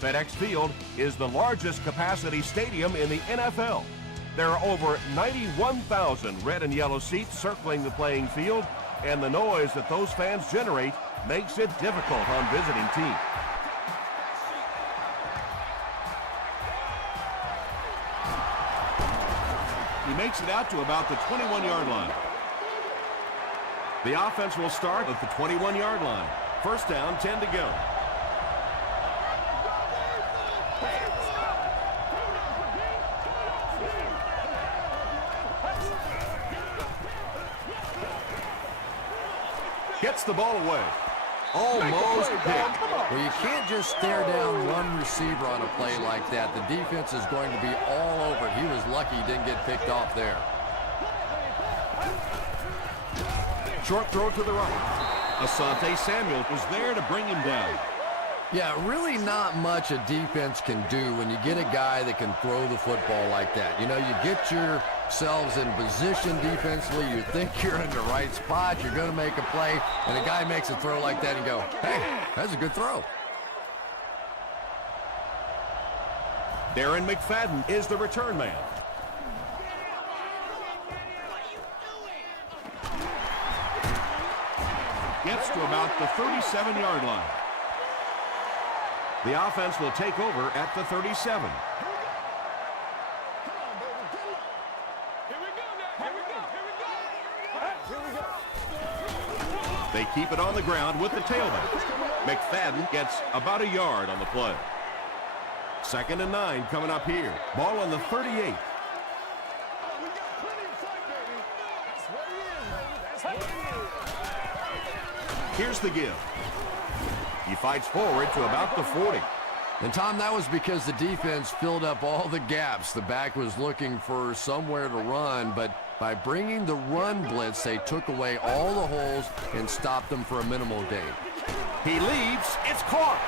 FedEx Field is the largest capacity stadium in the NFL. There are over 91,000 red and yellow seats circling the playing field, and the noise that those fans generate makes it difficult on visiting teams. He makes it out to about the 21-yard line. The offense will start at the 21-yard line. First down, 10 to go. Gets the ball away. Almost picked. Well, you can't just stare down one receiver on a play like that. The defense is going to be all over it. He was lucky he didn't get picked off there. Short throw to the right. Asante Samuel was there to bring him down. Yeah, really not much a defense can do when you get a guy that can throw the football like that. You know, you get yourselves in position defensively. You think you're in the right spot. You're going to make a play, and a guy makes a throw like that and go, hey, that's a good throw. Darren McFadden is the return man. Gets to about the 37-yard line. The offense will take over at the 37. They keep it on the ground with the tailback. McFadden gets about a yard on the play. 2nd and 9 coming up here. Ball on the 38. Here's the give. He fights forward to about the 40. And, Tom, that was because the defense filled up all the gaps. The back was looking for somewhere to run, but by bringing the run blitz, they took away all the holes and stopped them for a minimal gain. He leaps. It's caught.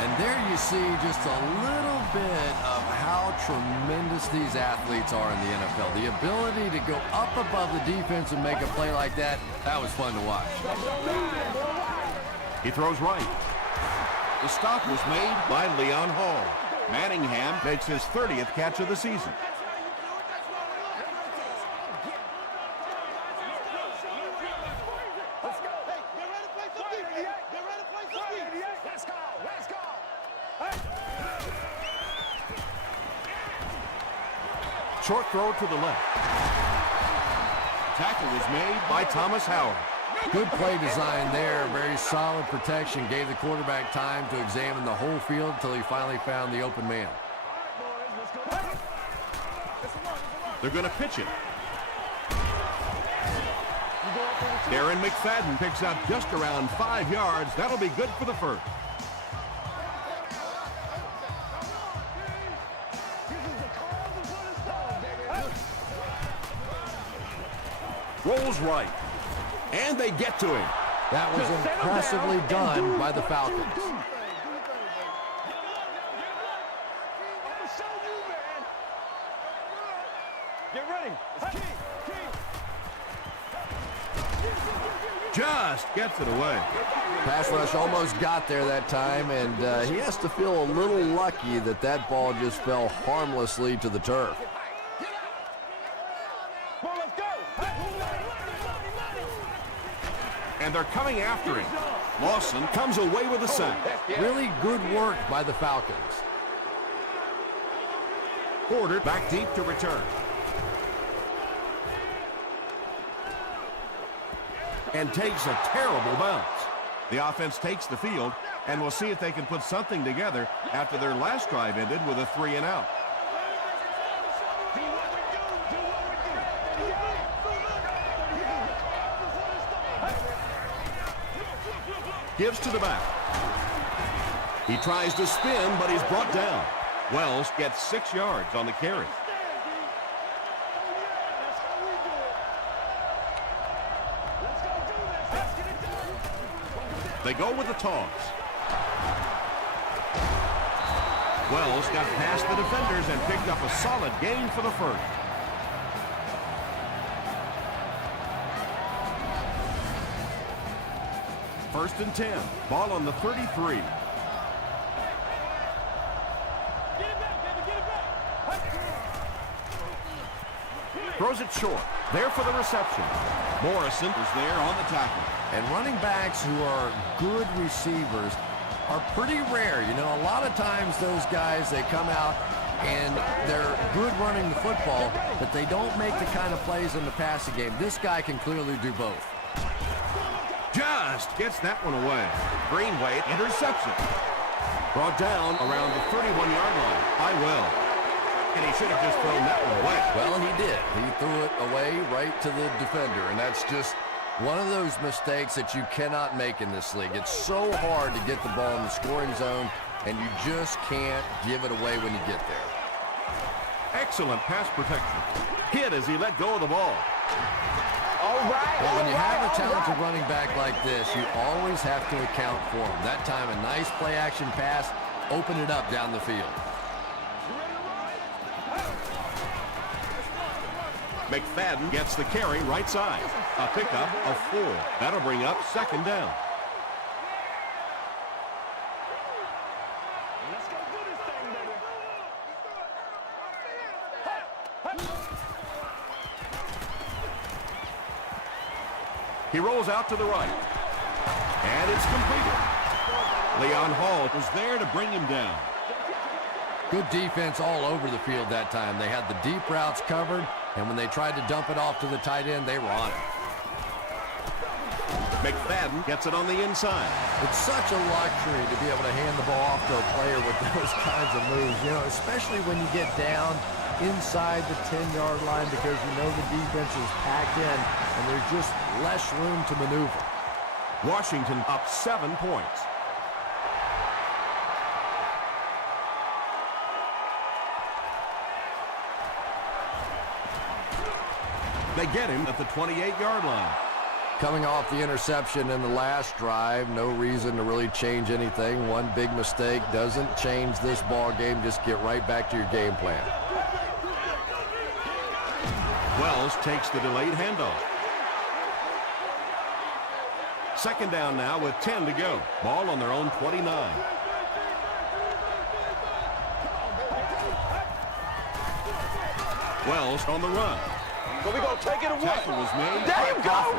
And there you see just a little bit of how tremendous these athletes are in the NFL. The ability to go up above the defense and make a play like that, that was fun to watch. He throws right. The stop was made by Leon Hall. Manningham makes his 30th catch of the season. Short throw to the left. Tackle was made by Thomas Howard. Good play design there. Very solid protection. Gave the quarterback time to examine the whole field until he finally found the open man. They're going to pitch it. Darren McFadden picks up just around 5 yards. That'll be good for the first. Rolls right. And they get to him. That was impressively done by the Falcons. Get ready. Just gets it away. Pass rush almost got there that time, and he has to feel a little lucky that that ball just fell harmlessly to the turf. And they're coming after him. Lawson comes away with a sack. Really good work by the Falcons. Porter back deep to return. And takes a terrible bounce. The offense takes the field, and we'll see if they can put something together after their last drive ended with a 3-and-out. Gives to the back. He tries to spin, but he's brought down. Wells gets 6 yards on the carry. They go with the toss. Wells got past the defenders and picked up a solid gain for the first. First and 10. Ball on the 33. Throws it short. There for the reception. Morrison is there on the tackle. And running backs who are good receivers are pretty rare. You know, a lot of times those guys, they come out and they're good running the football, but they don't make the kind of plays in the passing game. This guy can clearly do both. Just gets that one away. Greenway intercepts it. Brought down around the 31-yard line. I will. And he should have just thrown that one away. Well, he did. He threw it away right to the defender, and that's just one of those mistakes that you cannot make in this league. It's so hard to get the ball in the scoring zone, and you just can't give it away when you get there. Excellent pass protection. Hit as he let go of the ball. Well, when you have a talented running back like this, you always have to account for him. That time, a nice play-action pass opened it up down the field. McFadden gets the carry right side. A pickup of 4. That'll bring up second down. Let's go do this thing, baby. He rolls out to the right. And it's completed. Leon Hall was there to bring him down. Good defense all over the field that time. They had the deep routes covered, and when they tried to dump it off to the tight end, they were on it. McFadden gets it on the inside. It's such a luxury to be able to hand the ball off to a player with those kinds of moves, you know, especially when you get down inside the 10-yard line because you know the defense is packed in and there's just less room to maneuver. Washington up 7 points. They get him at the 28-yard line. Coming off the interception in the last drive, no reason to really change anything. One big mistake doesn't change this ball game. Just get right back to your game plan. Wells takes the delayed handoff. Second down now with 10 to go. Ball on their own 29. Wells on the run. But we gonna take it away. Tackle was made. There you go.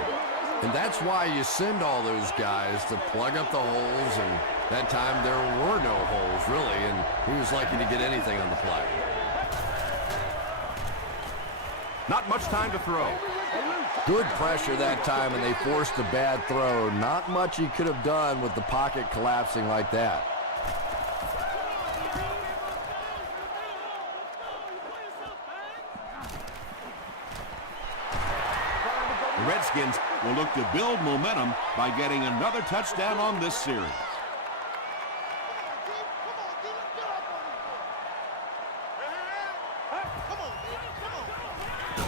And that's why you send all those guys to plug up the holes, and that time there were no holes, really, and he was lucky to get anything on the play. Not much time to throw. Good pressure that time, and they forced a bad throw. Not much he could have done with the pocket collapsing like that. The Redskins will look to build momentum by getting another touchdown on this series.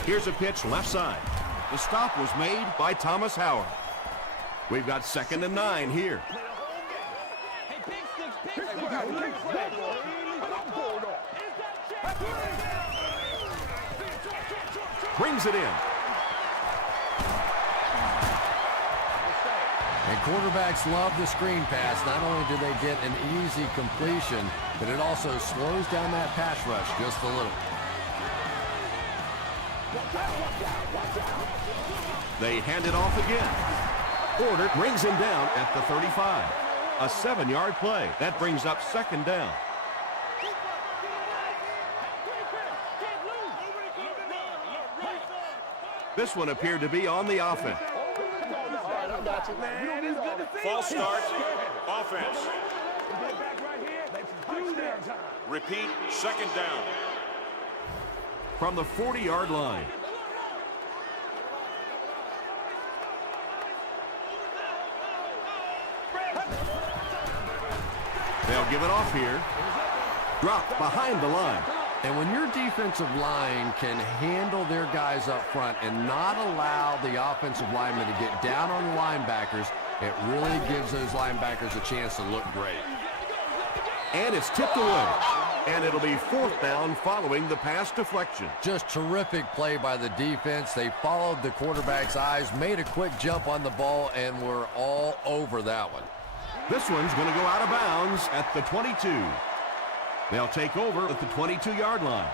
Here's a pitch left side. The stop was made by Thomas Howard. We've got 2nd and 9 here. Brings it in. And quarterbacks love the screen pass. Not only do they get an easy completion, but it also slows down that pass rush just a little. They hand it off again. Porter brings him down at the 35. A 7-yard play. That brings up 2nd down. This one appeared to be on the offense. False start. Offense. Repeat. 2nd down. From the 40-yard line. They'll give it off here. Dropped behind the line. And when your defensive line can handle their guys up front and not allow the offensive linemen to get down on the linebackers, it really gives those linebackers a chance to look great. And it's tipped away. And it'll be 4th down following the pass deflection. Just terrific play by the defense. They followed the quarterback's eyes, made a quick jump on the ball, and were all over that one. This one's going to go out of bounds at the 22. They'll take over at the 22-yard line.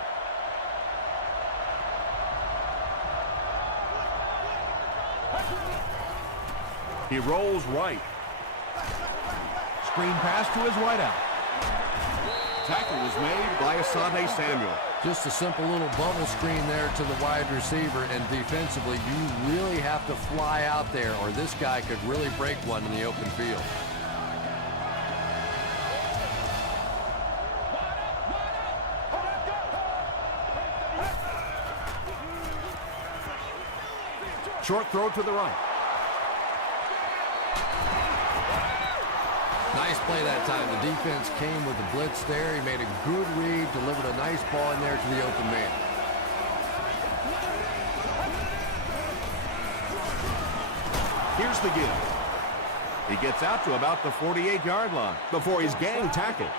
He rolls right. Screen pass to his wideout. Tackle was made by Asante Samuel. Just a simple little bubble screen there to the wide receiver, and defensively, you really have to fly out there, or this guy could really break one in the open field. Short throw to the right. Nice play that time. The defense came with the blitz there. He made a good read, delivered a nice ball in there to the open man. Here's the give. He gets out to about the 48-yard line before he's gang tackled.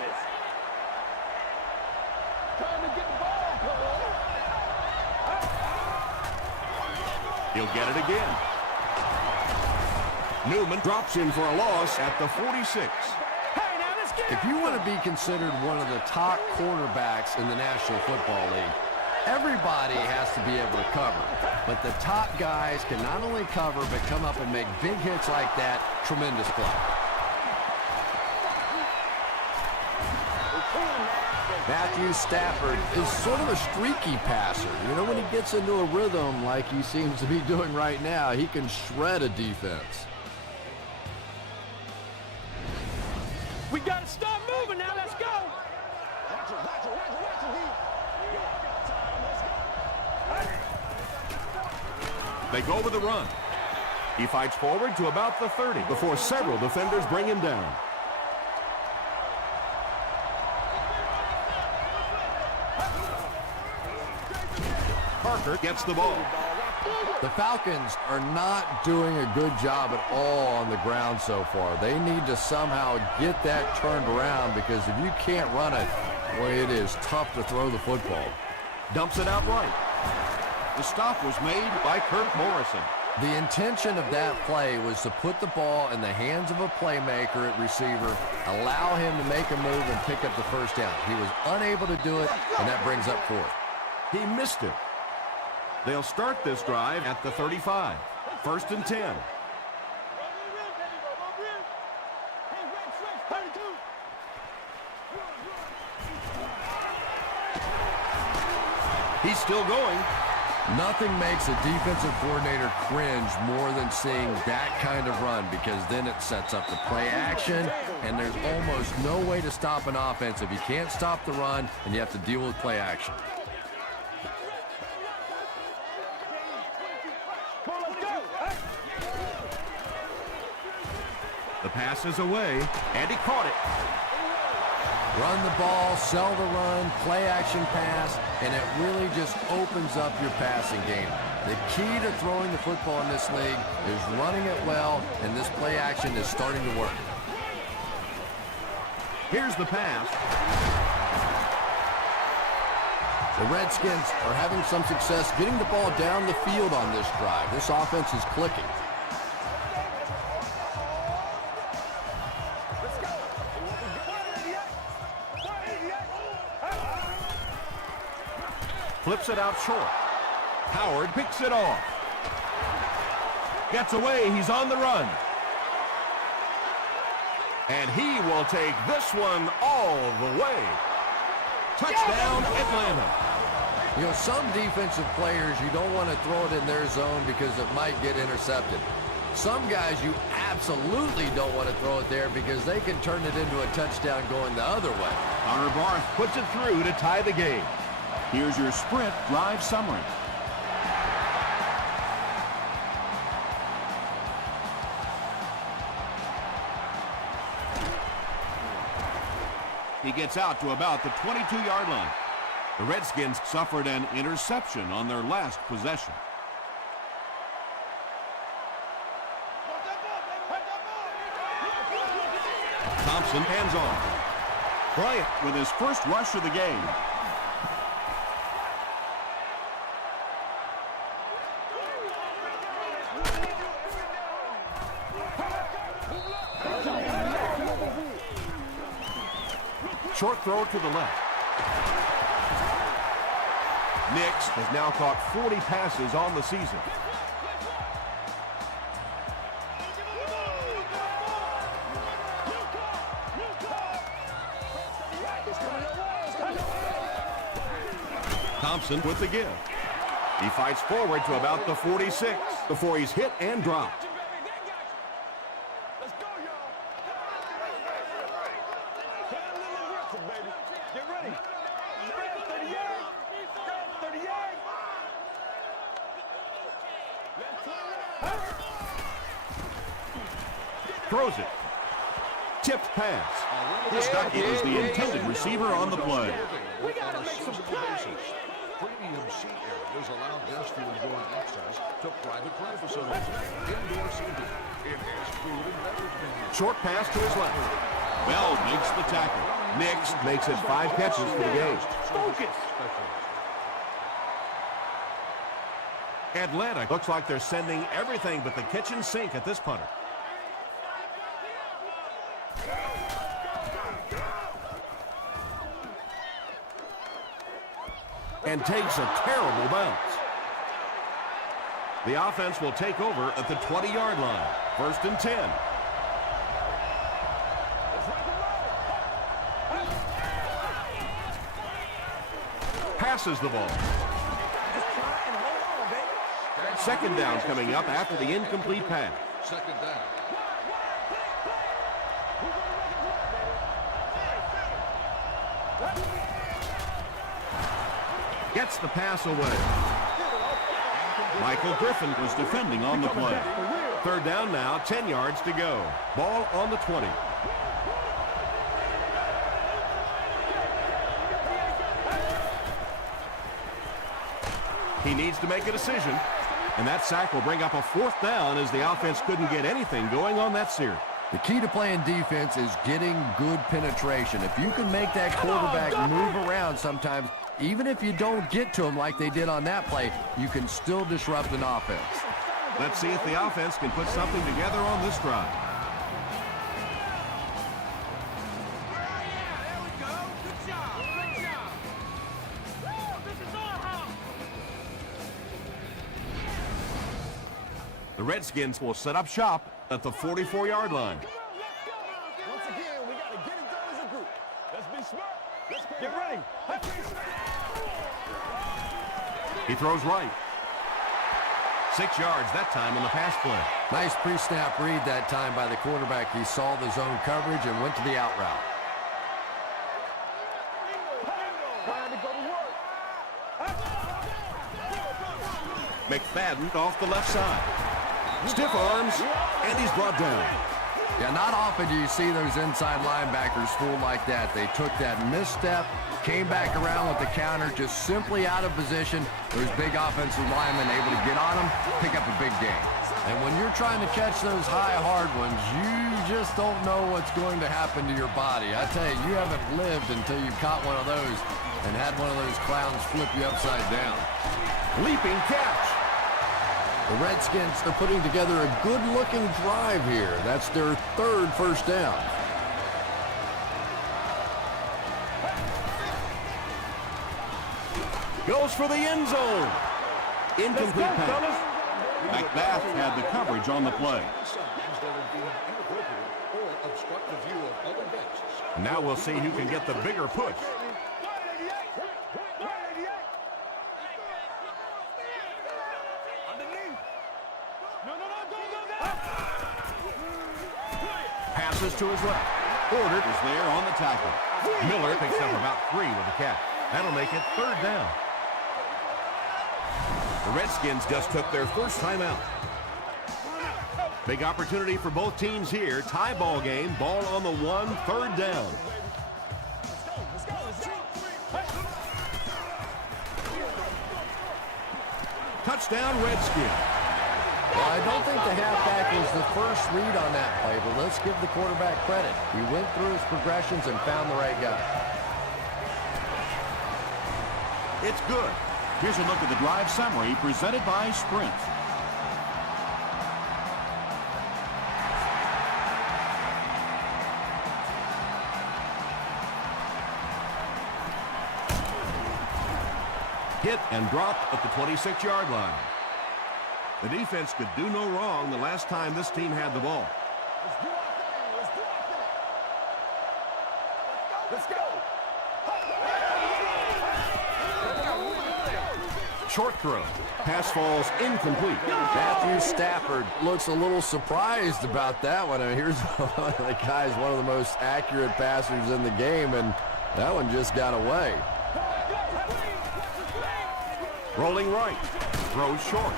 He'll get it again. Newman drops in for a loss at the 46. If you want to be considered one of the top quarterbacks in the National Football League, everybody has to be able to cover. But the top guys can not only cover, but come up and make big hits like that. Tremendous play. Matthew Stafford is sort of a streaky passer. You know, when he gets into a rhythm like he seems to be doing right now, he can shred a defense. We got to start moving now. Let's go. They go with the run. He fights forward to about the 30 before several defenders bring him down. Parker gets the ball. The Falcons are not doing a good job at all on the ground so far. They need to somehow get that turned around, because if you can't run it, boy, it is tough to throw the football. Dumps it out right. The stop was made by Kirk Morrison. The intention of that play was to put the ball in the hands of a playmaker at receiver, allow him to make a move and pick up the first down. He was unable to do it, and that brings up fourth. He missed it. They'll start this drive at the 35. 1st and 10. He's still going. Nothing makes a defensive coordinator cringe more than seeing that kind of run, because then it sets up the play action, and there's almost no way to stop an offense if you can't stop the run and you have to deal with play action. The pass is away, and he caught it. Run the ball, sell the run, play action pass, and it really just opens up your passing game. The key to throwing the football in this league is running it well, and this play action is starting to work. Here's the pass. The Redskins are having some success getting the ball down the field on this drive. This offense is clicking. Flips it out short. Howard picks it off. Gets away. He's on the run. And he will take this one all the way. Touchdown, Atlanta. You know, some defensive players, you don't want to throw it in their zone because it might get intercepted. Some guys, you absolutely don't want to throw it there because they can turn it into a touchdown going the other way. Connor Barth puts it through to tie the game. Here's your sprint drive summary. He gets out to about the 22-yard line. The Redskins suffered an interception on their last possession. Thompson hands off. Bryant with his first rush of the game. Short throw to the left. Nix has now caught 40 passes on the season. Thompson with the give. He fights forward to about the 46 before he's hit and dropped. Let's go, y'all. Get ready. 38. 38. Throws it. Tipped pass. Stuck it as the intended receiver on the play. We got to make some plays. Premium seat areas allow guests to enjoy access to private play facilities, indoor seating, enhanced food and beverage menus. Short pass to his left. Bell makes the tackle. Nix makes it 5 catches for the game. Focus. Atlanta looks like they're sending everything but the kitchen sink at this punter. And takes a terrible bounce. The offense will take over at the 20-yard line. 1st and 10. Passes the ball. 2nd down coming up after the incomplete pass. 2nd down. Gets the pass away. Michael Griffin was defending on the play. 3rd down now, 10 yards to go. Ball on the 20. He needs to make a decision. And that sack will bring up a 4th down as the offense couldn't get anything going on that series. The key to playing defense is getting good penetration. If you can make that quarterback move around sometimes, even if you don't get to him like they did on that play, you can still disrupt an offense. Let's see if the offense can put something together on this drive. The Redskins will set up shop at the 44-yard line. Once again, we got to get it done as a group. Let's be smart. Let's get ready. He throws right. 6 yards that time on the pass play. Nice pre-snap read that time by the quarterback. He saw the zone coverage and went to the out route. McFadden off the left side. Stiff arms, and he's brought down. Yeah, not often do you see those inside linebackers fool like that. They took that misstep, came back around with the counter, just simply out of position. Those big offensive linemen able to get on them, pick up a big gain. And when you're trying to catch those high, hard ones, you just don't know what's going to happen to your body. I tell you, you haven't lived until you caught one of those and had one of those clowns flip you upside down. Leaping catch. The Redskins are putting together a good-looking drive here. That's their 3rd first down. Goes for the end zone. Incomplete pass. McBath had the coverage on the play. Now we'll see who can get the bigger push. Passes to his left. Porter is there on the tackle. Miller picks up about 3 with a catch. That'll make it 3rd down. The Redskins just took their first timeout. Big opportunity for both teams here. Tie ball game. Ball on the 1, 3rd down. Touchdown, Redskins. Well, I don't think the halfback was the first read on that play, but let's give the quarterback credit. He went through his progressions and found the right guy. It's good. Here's a look at the drive summary presented by Sprint. Hit and dropped at the 26-yard line. The defense could do no wrong the last time this team had the ball. Let's go. Short throw. Pass falls incomplete. Matthew Stafford looks a little surprised about that one. I mean, here's one of the guys, one of the most accurate passers in the game, and that one just got away. Rolling right. Throws short.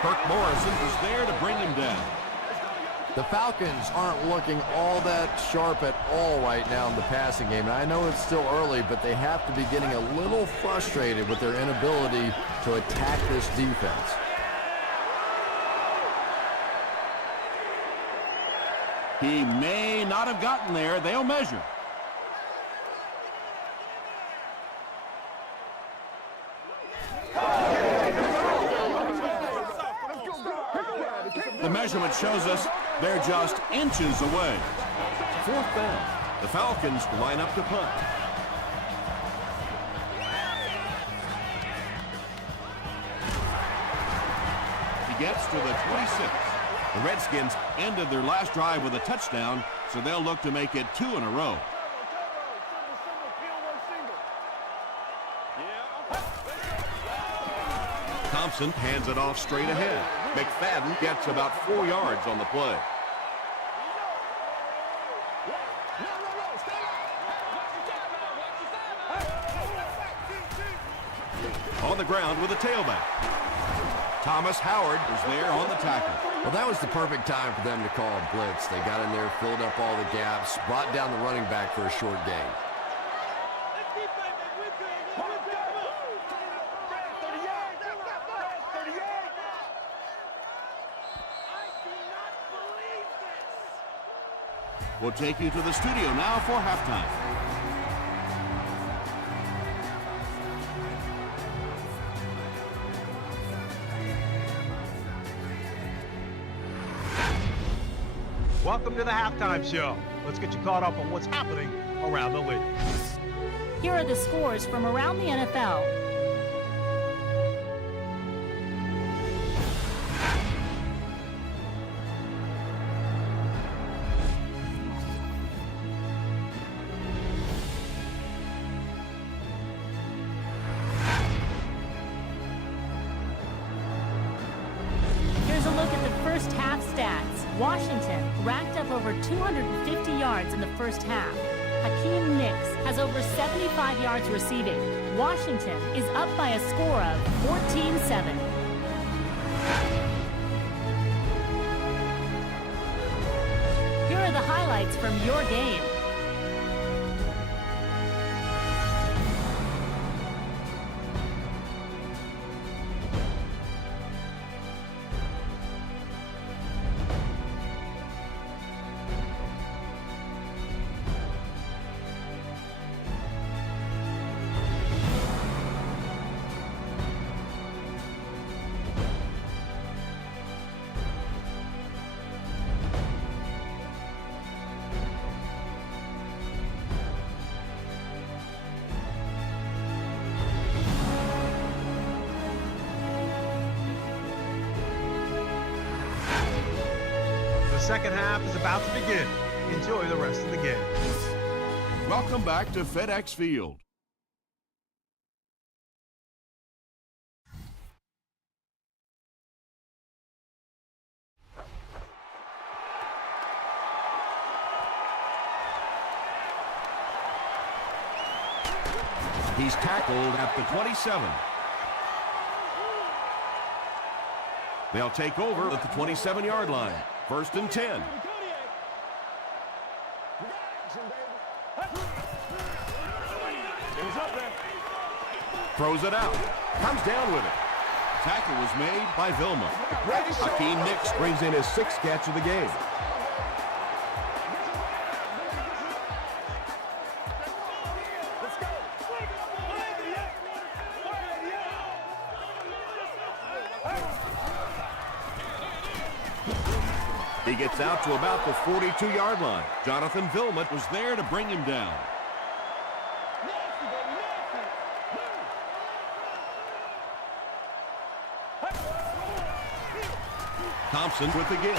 Kirk Morrison was there to bring him down. The Falcons aren't looking all that sharp at all right now in the passing game. And I know it's still early, but they have to be getting a little frustrated with their inability to attack this defense. He may not have gotten there. They'll measure. The measurement shows us they're just inches away. Fourth down. The Falcons line up to punt. He gets to the 26. The Redskins ended their last drive with a touchdown, so they'll look to make it 2 in a row. Thompson hands it off straight ahead. McFadden gets about 4 yards on the play. On the ground with a tailback. Thomas Howard was there on the tackle. Well, that was the perfect time for them to call a blitz. They got in there, filled up all the gaps, brought down the running back for a short gain. We'll take you to the studio now for halftime. Welcome to the halftime show. Let's get you caught up on what's happening around the league. Here are the scores from around the NFL. Here's a look at the first half stats. Washington racked up over 250 yards in the first half. Hakeem Nicks has over 75 yards receiving. Washington is up by a score of 14-7. Here are the highlights from your game. The second half is about to begin. Enjoy the rest of the game. Welcome back to FedEx Field. He's tackled at the 27. They'll take over at the 27-yard line. 1st and 10. Throws it out. Comes down with it. Tackle was made by Vilma. Hakeem Nicks brings in his 6th catch of the game. He gets out to about the 42-yard line. Jonathan Vilma was there to bring him down. Thompson with the give.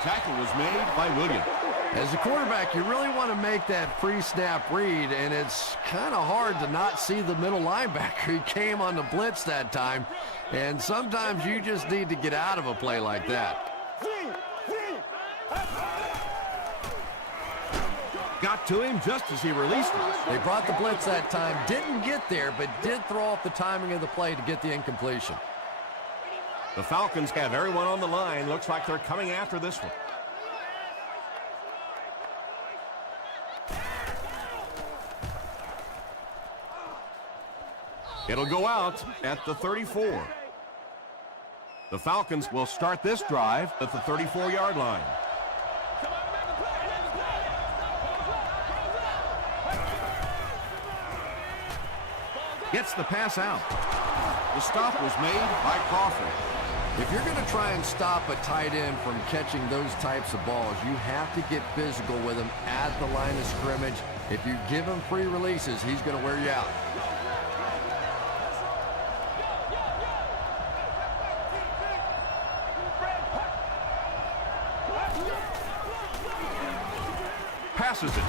Tackle was made by Williams. As a quarterback, you really want to make that pre-snap read, and it's kind of hard to not see the middle linebacker. He came on the blitz that time, and sometimes you just need to get out of a play like that. Got to him just as he released it. They brought the blitz that time, didn't get there, but did throw off the timing of the play to get the incompletion. The Falcons have everyone on the line. Looks like they're coming after this one. It'll go out at the 34. The Falcons will start this drive at the 34-yard line. Gets the pass out. The stop was made by Crawford. If you're going to try and stop a tight end from catching those types of balls, you have to get physical with him at the line of scrimmage. If you give him free releases, he's going to wear you out. Passes it.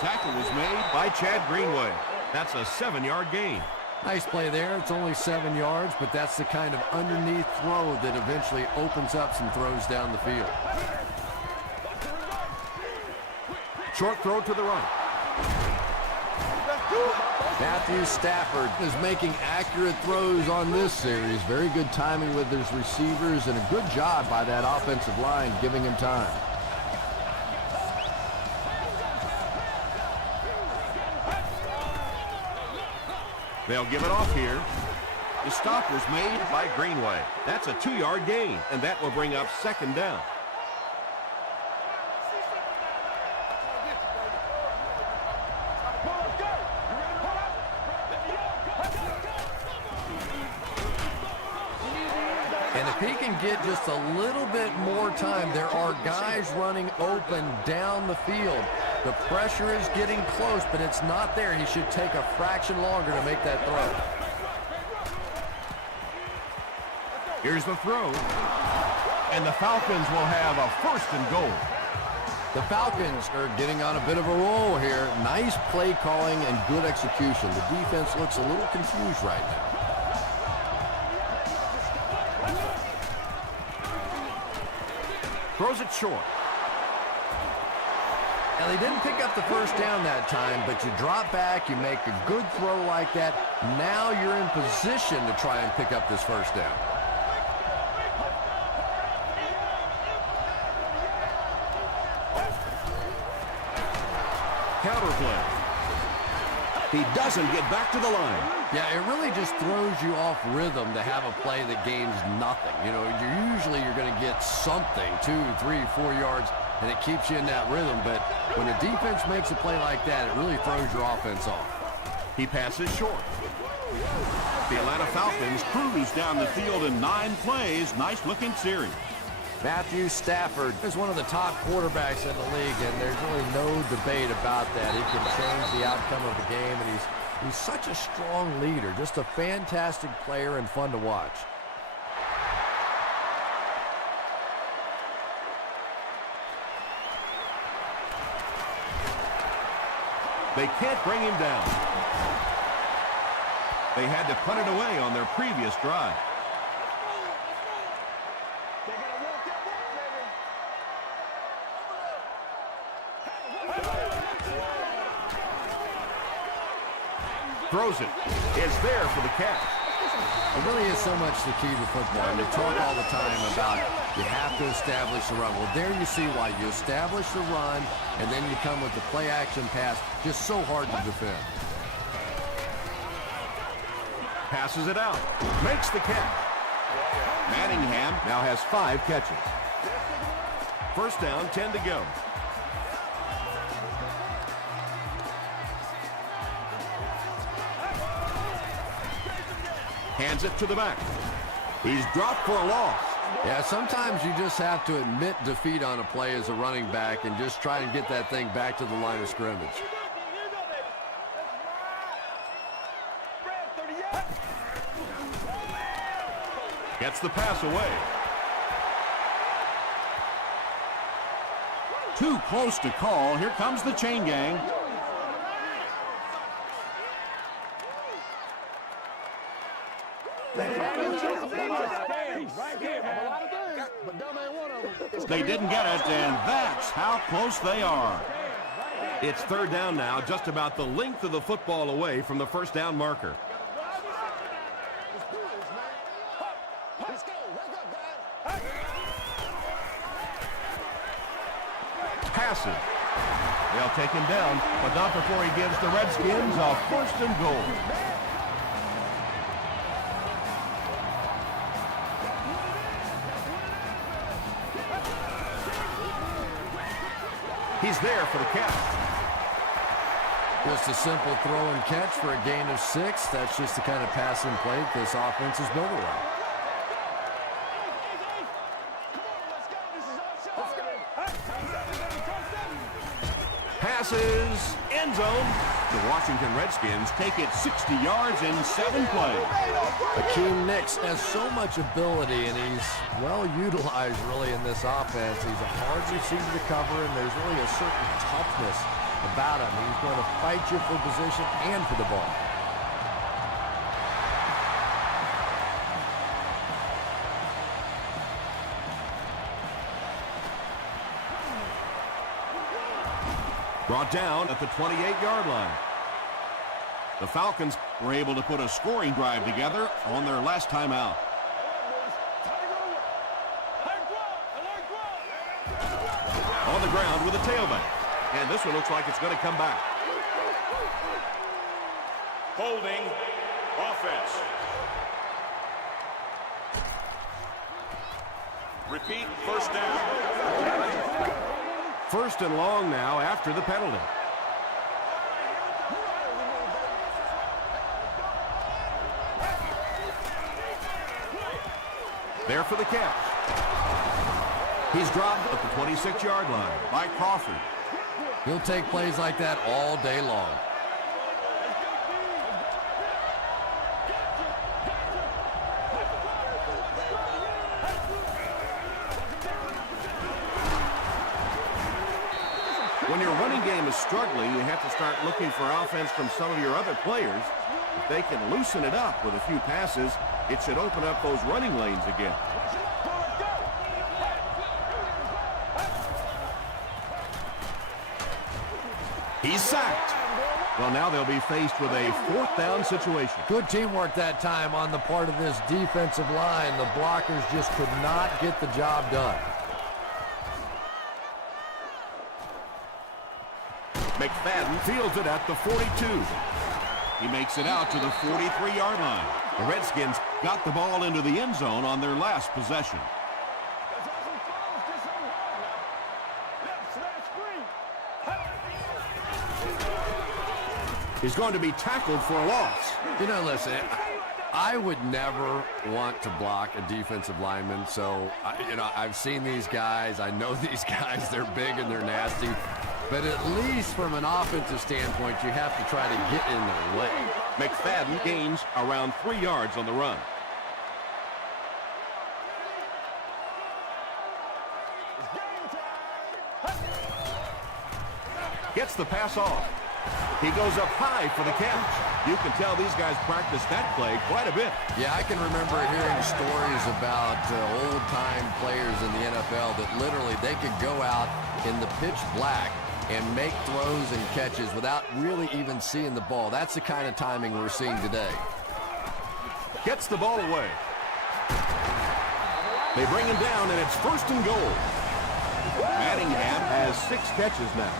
Tackle was made by Chad Greenway. That's a 7-yard gain. Nice play there. It's only 7 yards, but that's the kind of underneath throw that eventually opens up some throws down the field. Short throw to the right. Matthew Stafford is making accurate throws on this series. Very good timing with his receivers and a good job by that offensive line giving him time. They'll give it off here. The stop was made by Greenway. That's a 2-yard gain, and that will bring up 2nd down. And if he can get just a little bit more time, there are guys running open down the field. The pressure is getting close, but it's not there. He should take a fraction longer to make that throw. Here's the throw. And the Falcons will have a 1st and goal. The Falcons are getting on a bit of a roll here. Nice play calling and good execution. The defense looks a little confused right now. Throws it short. Now, they didn't pick up the 1st down that time, but you drop back, you make a good throw like that. Now you're in position to try and pick up this 1st down. Counter play. He doesn't get back to the line. Yeah, it really just throws you off rhythm to have a play that gains nothing. You know, you're going to get something, 2, 3, 4 yards, and it keeps you in that rhythm. But when the defense makes a play like that, it really throws your offense off. He passes short. The Atlanta Falcons cruise down the field in 9 plays. Nice-looking series. Matthew Stafford is one of the top quarterbacks in the league, and there's really no debate about that. He can change the outcome of the game, and he's such a strong leader, just a fantastic player and fun to watch. They can't bring him down. They had to put it away on their previous drive. Throws it. It's there for the catch. It really is so much the key to football. And you talk all the time about you have to establish the run. Well, there you see why. You establish the run, and then you come with the play-action pass. Just so hard to defend. Passes it out. Makes the catch. Manningham now has 5 catches. 1st down, 10 to go. Hands it to the back. He's dropped for a loss. Yeah, sometimes you just have to admit defeat on a play as a running back and just try and get that thing back to the line of scrimmage. Gets the pass away. Too close to call. Here comes the chain gang. They didn't get it, and that's how close they are. It's third down now, just about the length of the football away from the first down marker. Passing. They'll take him down, but not before he gives the Redskins a first and goal. He's there for the catch. Just a simple throw and catch for a gain of 6. That's just the kind of passing play this offense is built around. Passes, end zone. The Washington Redskins take it 60 yards in 7 plays. Hakeem Nicks has so much ability, and he's well utilized really in this offense. He's a hard receiver to cover, and there's really a certain toughness about him. He's going to fight you for position and for the ball. Brought down at the 28-yard line. The Falcons were able to put a scoring drive together on their last time out. On the ground with a tailback. And this one looks like it's going to come back. Holding offense. Repeat, first down. First and long now after the penalty. There for the catch. He's dropped at the 26-yard line by Crawford. He'll take plays like that all day long. When your running game is struggling, you have to start looking for offense from some of your other players. If they can loosen it up with a few passes, it should open up those running lanes again. He's sacked. Well, now they'll be faced with a fourth down situation. Good teamwork that time on the part of this defensive line. The blockers just could not get the job done. McFadden fields it at the 42. He makes it out to the 43-yard line. The Redskins got the ball into the end zone on their last possession. He's going to be tackled for a loss. You know, listen, I would never want to block a defensive lineman. So, I've seen these guys. I know these guys. They're big and they're nasty. But at least from an offensive standpoint, you have to try to get in their way. McFadden gains around 3 yards on the run. Gets the pass off. He goes up high for the catch. You can tell these guys practice that play quite a bit. Yeah, I can remember hearing stories about old-time players in the NFL that literally they could go out in the pitch black and make throws and catches without really even seeing the ball. That's the kind of timing we're seeing today. Gets the ball away. They bring him down, and it's first and goal. Manningham has 6 catches now.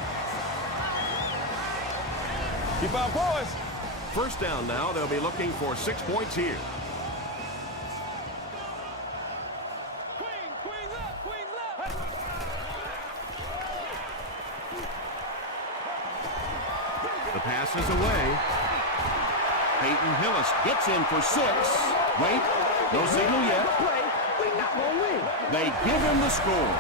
Keep on boys. First down now. They'll be looking for 6 points here. The pass is away. Peyton Hillis gets in for 6. Wait, no signal yet. They give him the score.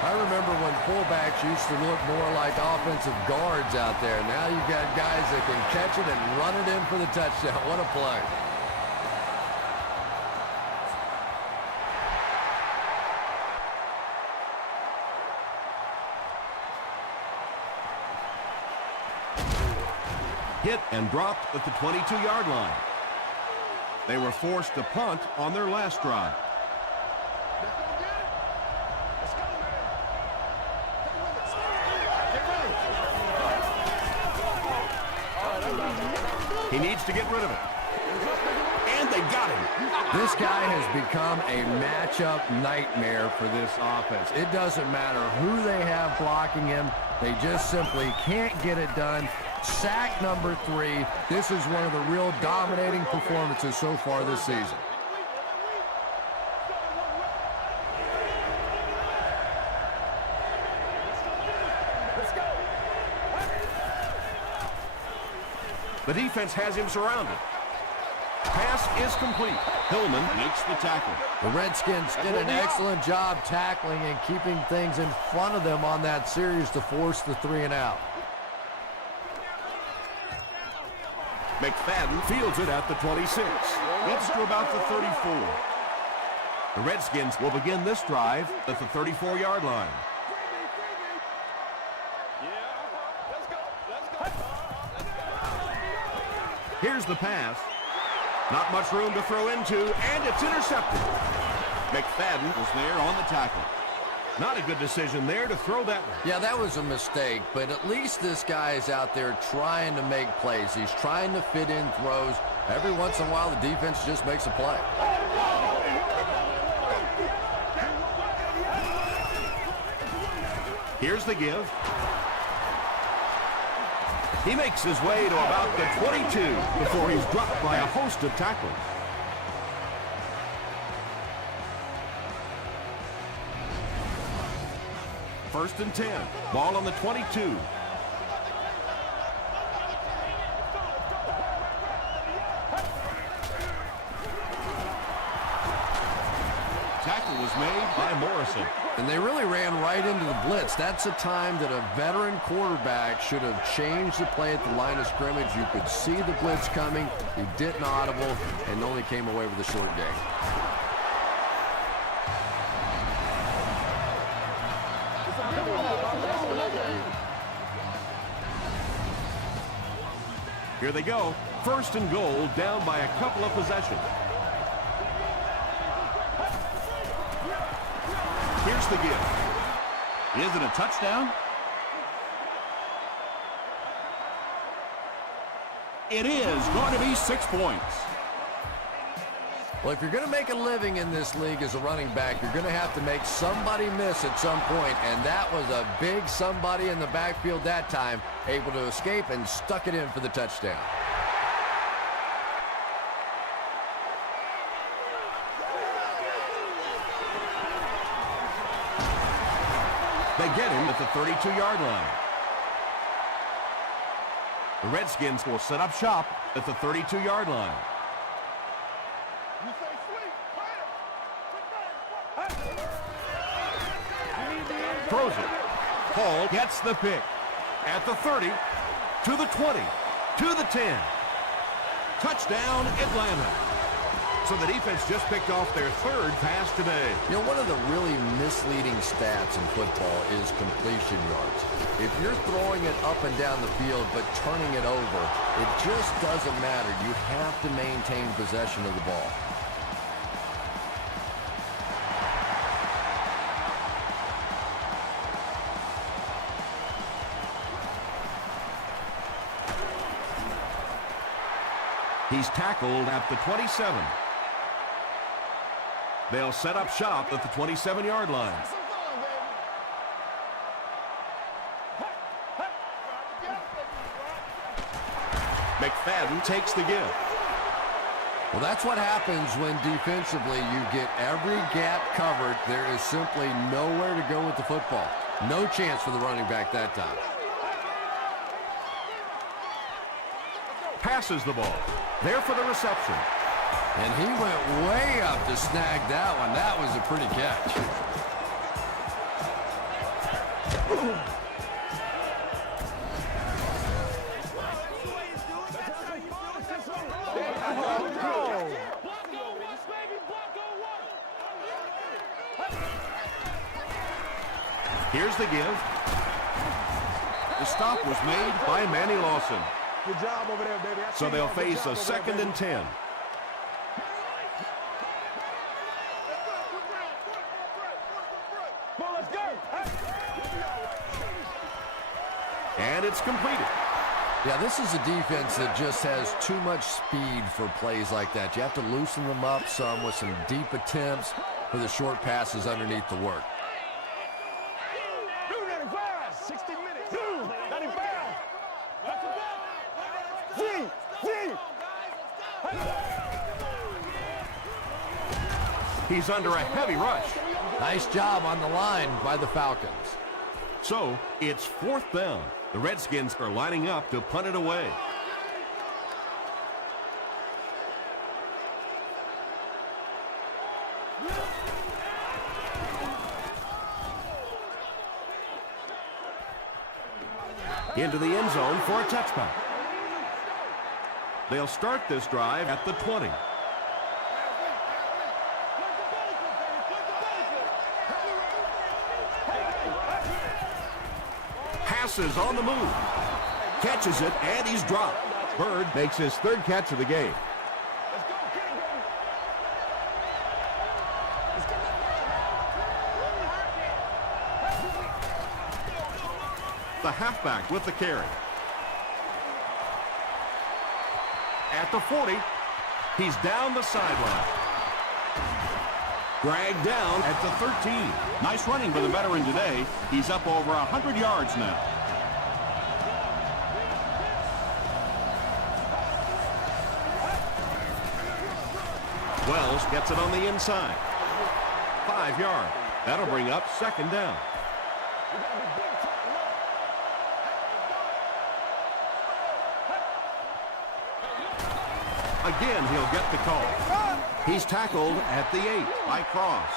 I remember when fullbacks used to look more like offensive guards out there. Now you've got guys that can catch it and run it in for the touchdown. What a play. hit and dropped at the 22-yard line. They were forced to punt on their last drive. He needs to get rid of it. And they got him. This guy has become a matchup nightmare for this offense. It doesn't matter who they have blocking him. They just simply can't get it done. Sack number 3. This is one of the real dominating performances so far this season. The defense has him surrounded. Pass is complete. Hillman makes the tackle. The Redskins did an excellent job tackling and keeping things in front of them on that series to force the 3-and-out. McFadden fields it at the 26. Gets to about the 34. The Redskins will begin this drive at the 34-yard line. Here's the pass. Not much room to throw into, and it's intercepted. McFadden was there on the tackle. Not a good decision there to throw that one. Yeah, that was a mistake, but at least this guy is out there trying to make plays. He's trying to fit in throws. Every once in a while, the defense just makes a play. Here's the give. He makes his way to about the 22 before he's dropped by a host of tacklers. First and 10. Ball on the 22. Tackle was made by Morrison. And they really ran right into the blitz. That's a time that a veteran quarterback should have changed the play at the line of scrimmage. You could see the blitz coming. He didn't audible and only came away with a short gain. Here they go. First and goal, down by a couple of possessions. Here's the give. Is it a touchdown? It is going to be 6 points. Well, if you're going to make a living in this league as a running back, you're going to have to make somebody miss at some point, and that was a big somebody in the backfield that time, able to escape and stuck it in for the touchdown. They get him at the 32-yard line. The Redskins will set up shop at the 32-yard line. Throws it. Paul gets the pick. At the 30, to the 20, to the 10. Touchdown, Atlanta. So the defense just picked off their third pass today. You know, one of the really misleading stats in football is completion yards. If you're throwing it up and down the field but turning it over, it just doesn't matter. You have to maintain possession of the ball. He's tackled at the 27. They'll set up shop at the 27-yard line. McFadden takes the give. Well, that's what happens when defensively you get every gap covered. There is simply nowhere to go with the football. No chance for the running back that time. Passes the ball. There for the reception. And he went way up to snag that one. That was a pretty catch. Here's the give. The stop was made by Manny Lawson. Good job over there, baby. So they'll face a 2nd and 10. Let's go. And it's completed. Yeah, this is a defense that just has too much speed for plays like that. You have to loosen them up some with some deep attempts for the short passes underneath the work. 60 minutes. 95. He's under a heavy rush. Nice job on the line by the Falcons. So it's 4th down. The Redskins are lining up to punt it away. Into the end zone for a touchback. They'll start this drive at the 20. Passes on the move. Catches it, and he's dropped. Bird makes his 3rd catch of the game. The halfback with the carry. At the 40, he's down the sideline. Dragged down at the 13. Nice running for the veteran today. He's up over 100 yards now. Wells gets it on the inside. 5 yards. That'll bring up 2nd down. Again, he'll get the call. He's tackled at the 8 by Cross.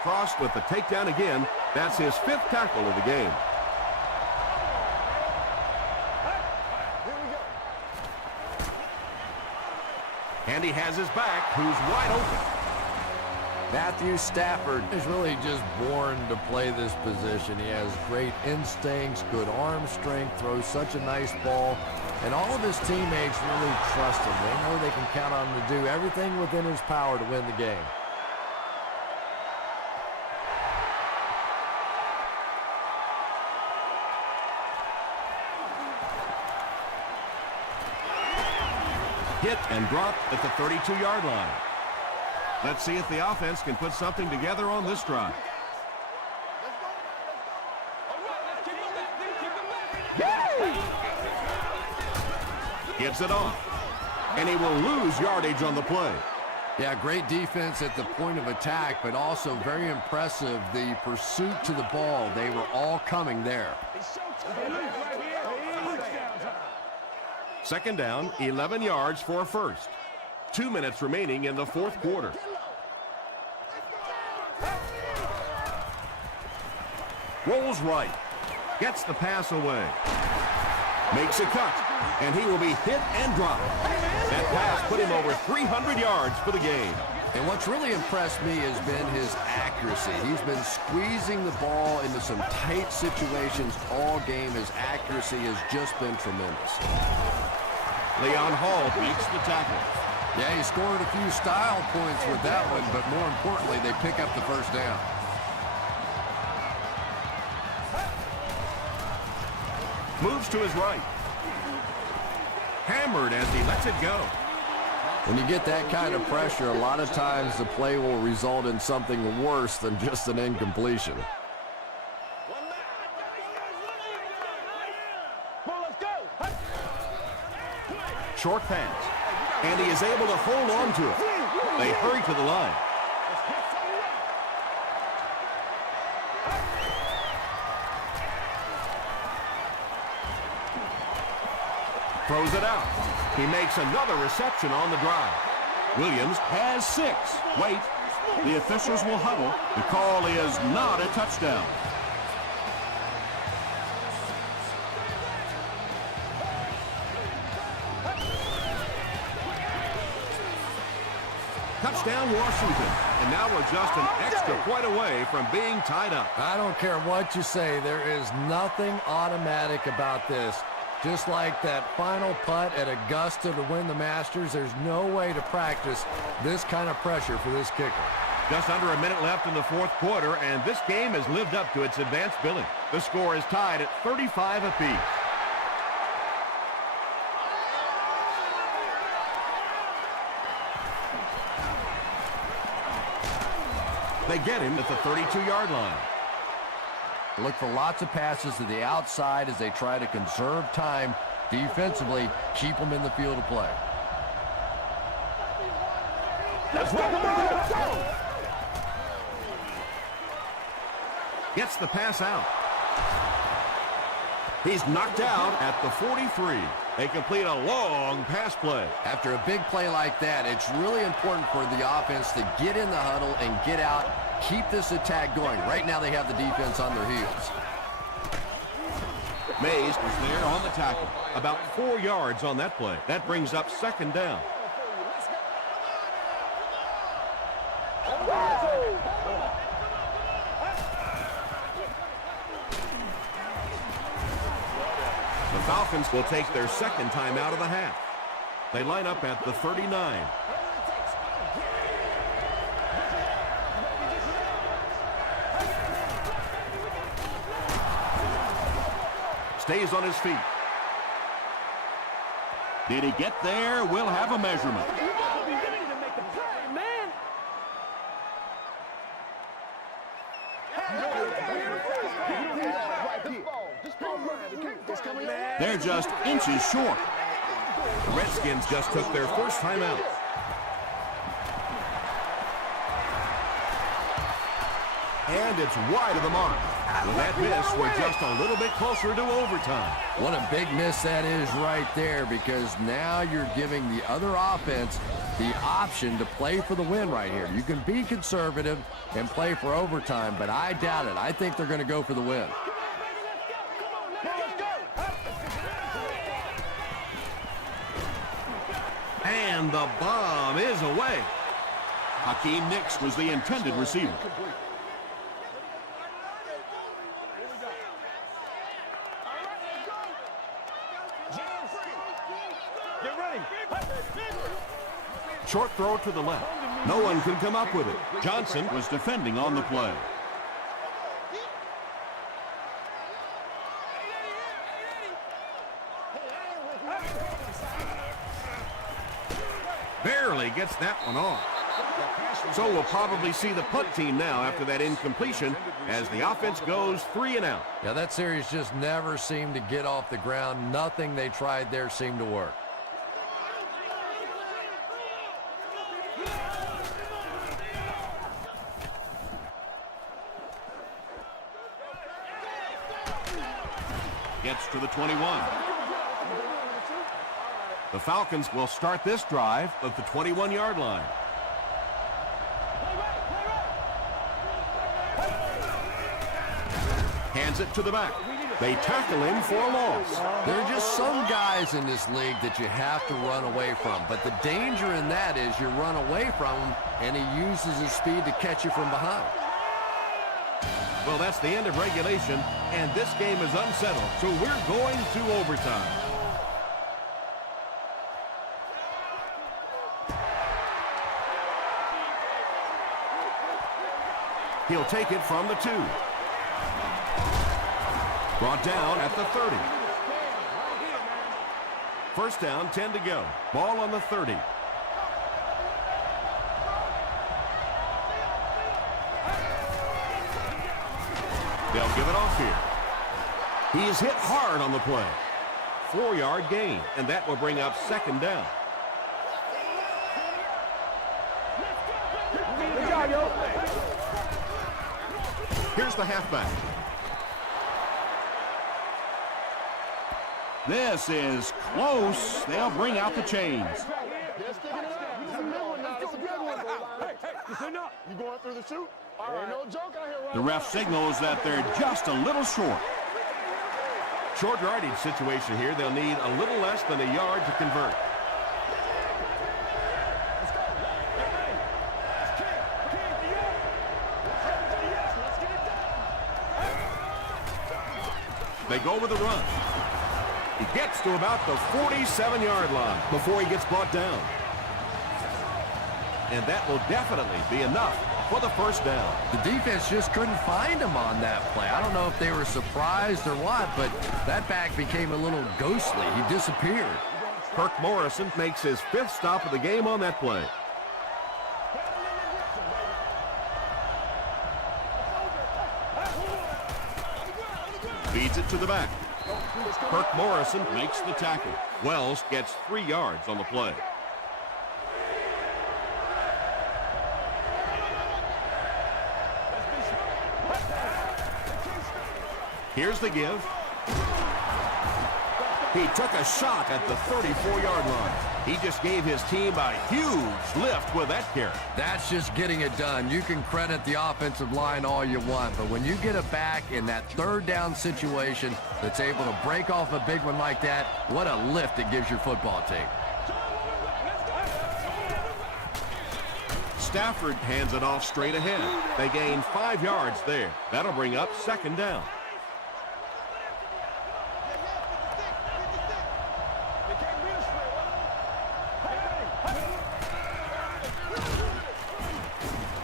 Cross with the takedown again. That's his 5th tackle of the game. And he has his back, who's wide open. Matthew Stafford is really just born to play this position. He has great instincts, good arm strength, throws such a nice ball, and all of his teammates really trust him. They know they can count on him to do everything within his power to win the game. Hit and dropped at the 32-yard line. Let's see if the offense can put something together on this drive. Gets it off. And he will lose yardage on the play. Yeah, great defense at the point of attack, but also very impressive, the pursuit to the ball. They were all coming there. 2nd down, 11 yards for a first. 2 minutes remaining in the 4th quarter. Rolls right. Gets the pass away. Makes a cut. And he will be hit and dropped. That pass put him over 300 yards for the game. And what's really impressed me has been his accuracy. He's been squeezing the ball into some tight situations all game. His accuracy has just been tremendous. Leon Hall Makes the tackle. Yeah, he scored a few style points with that one, but more importantly, they pick up the 1st down. moves to his right. Hammered as he lets it go. When you get that kind of pressure, a lot of times the play will result in something worse than just an incompletion. Short pass. And he is able to hold on to it. They hurry to the line. Throws it out. He makes another reception on the drive. Williams has 6. Wait. The officials will huddle. The call is not a touchdown. Touchdown, Washington. And now we're just an extra point away from being tied up. I don't care what you say. There is nothing automatic about this. Just like that final putt at Augusta to win the Masters, there's no way to practice this kind of pressure for this kicker. Just under a minute left in the fourth quarter, and this game has lived up to its advanced billing. The score is tied at 35 apiece. They get him at the 32-yard line. Look for lots of passes to the outside as they try to conserve time defensively, keep them in the field of play. Gets the pass out. He's knocked out at the 43. They complete a long pass play. After a big play like that, it's really important for the offense to get in the huddle and get out, keep this attack going. Right now they have the defense on their heels. Mays was there on the tackle. About 4 yards on that play. That brings up second down. The Falcons will take their second time out of the half. They line up at the 39. Stays on his feet. Did he get there? We'll have a measurement. They're just inches short. The Redskins just took their first time out. And it's wide of the mark. With that miss, we're just a little bit closer to overtime. What a big miss that is right there, because now you're giving the other offense the option to play for the win right here. You can be conservative and play for overtime, but I doubt it. I think they're going to go for the win. And the bomb is away. Hakeem Nicks was the intended receiver. Short throw to the left. No one can come up with it. Johnson was defending on the play. Barely gets that one off. So we'll probably see the punt team now after that incompletion as the offense goes 3 and out. Yeah, that series just never seemed to get off the ground. Nothing they tried there seemed to work. Gets to the 21. The Falcons will start this drive at the 21-yard line. Hands it to the back. They tackle him for a loss. There are just some guys in this league that you have to run away from. But the danger in that is you run away from him, and he uses his speed to catch you from behind. Well, that's the end of regulation, and this game is unsettled, so we're going to overtime. He'll take it from the 2. Brought down at the 30. First down, 10 to go. Ball on the 30. They'll give it off here. He is hit hard on the play. 4-yard gain, and that will bring up second down. Here's the halfback. This is close. They'll bring out the chains. You going through the chute? Ain't no joke out here right The ref signals that they're just a little short. Short yardage situation here. They'll need a little less than a yard to convert. They go with a run. He gets to about the 47-yard line before he gets brought down. And that will definitely be enough for the first down. The defense just couldn't find him on that play. I don't know if they were surprised or what, but that back became a little ghostly. He disappeared. Kirk Morrison makes his 5th stop of the game on that play. Feeds it to the back. Kirk Morrison makes the tackle. Wells gets 3 yards on the play. Here's the give. He took a shot at the 34-yard line. He just gave his team a huge lift with that carry. That's just getting it done. You can credit the offensive line all you want, but when you get a back in that 3rd down situation that's able to break off a big one like that, what a lift it gives your football team. Stafford hands it off straight ahead. They gain 5 yards there. That'll bring up 2nd down.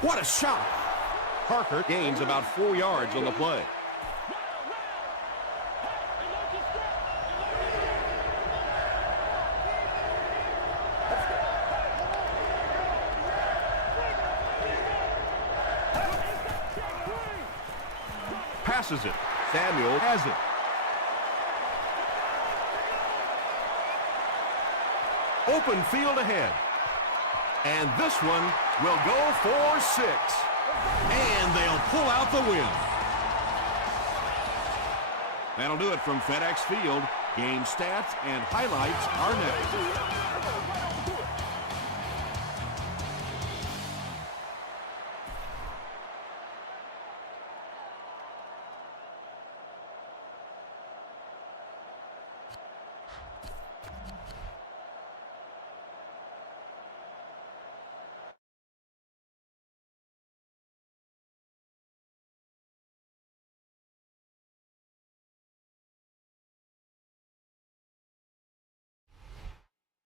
What a shot! Parker gains about 4 yards on the play. Passes it. Samuel has it. Open field ahead. And this one will go for 6. And they'll pull out the win. That'll do it from FedEx Field. Game stats and highlights are next.